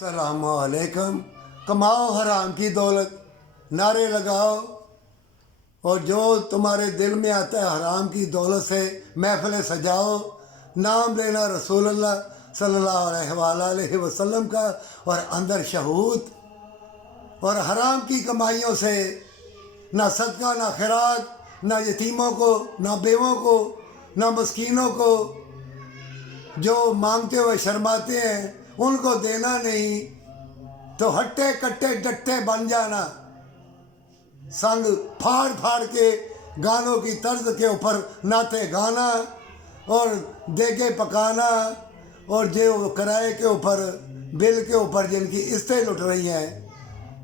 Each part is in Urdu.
السلام علیکم. کماؤ حرام کی دولت، نعرے لگاؤ، اور جو تمہارے دل میں آتا ہے حرام کی دولت سے محفلیں سجاؤ، نام لینا رسول اللہ صلی اللہ علیہ وآلہ وسلم کا، اور اندر شہود، اور حرام کی کمائیوں سے نہ صدقہ، نہ خیرات، نہ یتیموں کو، نہ بیووں کو، نہ مسکینوں کو، جو مانگتے ہوئے شرماتے ہیں ان کو دینا نہیں، تو ہٹے کٹے ڈٹے بن جانا، سنگ پھاڑ پھاڑ کے گانوں کی طرز کے اوپر نعتیں گانا، اور دیگے پکانا، اور جو کرائے کے اوپر، بل کے اوپر جن کی قسطیں لٹ رہی ہیں،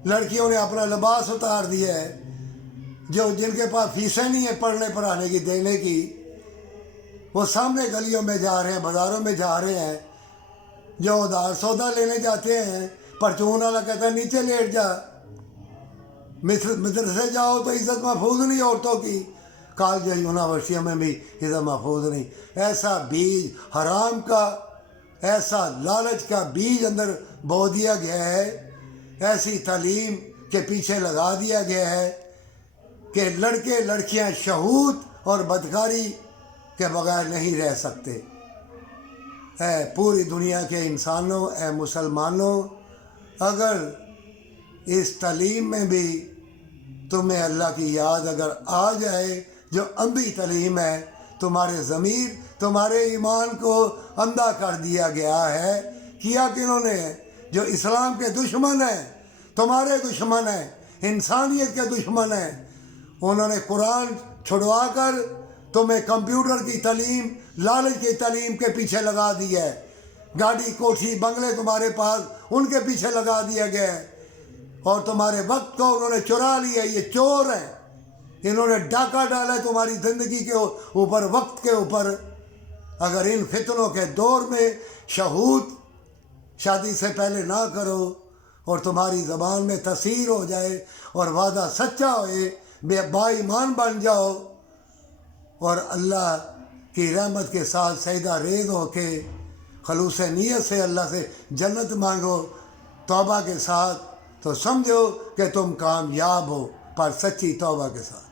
لڑکیوں نے اپنا لباس اتار دیا ہے، جن کے پاس فیسیں نہیں ہیں پڑھنے پڑھانے کی دینے کی، وہ سامنے گلیوں میں جا رہے ہیں، بازاروں میں جا رہے ہیں، جو ادھار سودا لینے جاتے ہیں، پرچون والا کہتا ہے نیچے لیٹ جا، مدرسے جاؤ تو عزت محفوظ نہیں عورتوں کی، کالج یونیورسٹیوں میں بھی عزت محفوظ نہیں. ایسا بیج حرام کا، ایسا لالچ کا بیج اندر بو دیا گیا ہے، ایسی تعلیم کے پیچھے لگا دیا گیا ہے کہ لڑکے لڑکیاں شہود اور بدکاری کے بغیر نہیں رہ سکتے. اے پوری دنیا کے انسانوں، اے مسلمانوں، اگر اس تعلیم میں بھی تمہیں اللہ کی یاد اگر آ جائے، جو اندھی تعلیم ہے، تمہارے ضمیر، تمہارے ایمان کو اندھا کر دیا گیا ہے. کیا کنہوں نے؟ جو اسلام کے دشمن ہیں، تمہارے دشمن ہیں، انسانیت کے دشمن ہیں. انہوں نے قرآن چھڑوا کر تمہیں کمپیوٹر کی تعلیم، لالچ کی تعلیم کے پیچھے لگا دی ہے. گاڑی کوٹھی بنگلے تمہارے پاس ان کے پیچھے لگا دیا گیا ہے، اور تمہارے وقت کو انہوں نے چرا لیا. یہ چور ہیں، انہوں نے ڈاکہ ڈالا ہے تمہاری زندگی کے اوپر، وقت کے اوپر. اگر ان فتنوں کے دور میں شہود شادی سے پہلے نہ کرو، اور تمہاری زبان میں تاثیر ہو جائے، اور وعدہ سچا ہوئے، با ایمان بن جاؤ، اور اللہ کی رحمت کے ساتھ سجدہ ریز ہو کے خلوص نیت سے اللہ سے جنت مانگو توبہ کے ساتھ، تو سمجھو کہ تم کامیاب ہو، پر سچی توبہ کے ساتھ.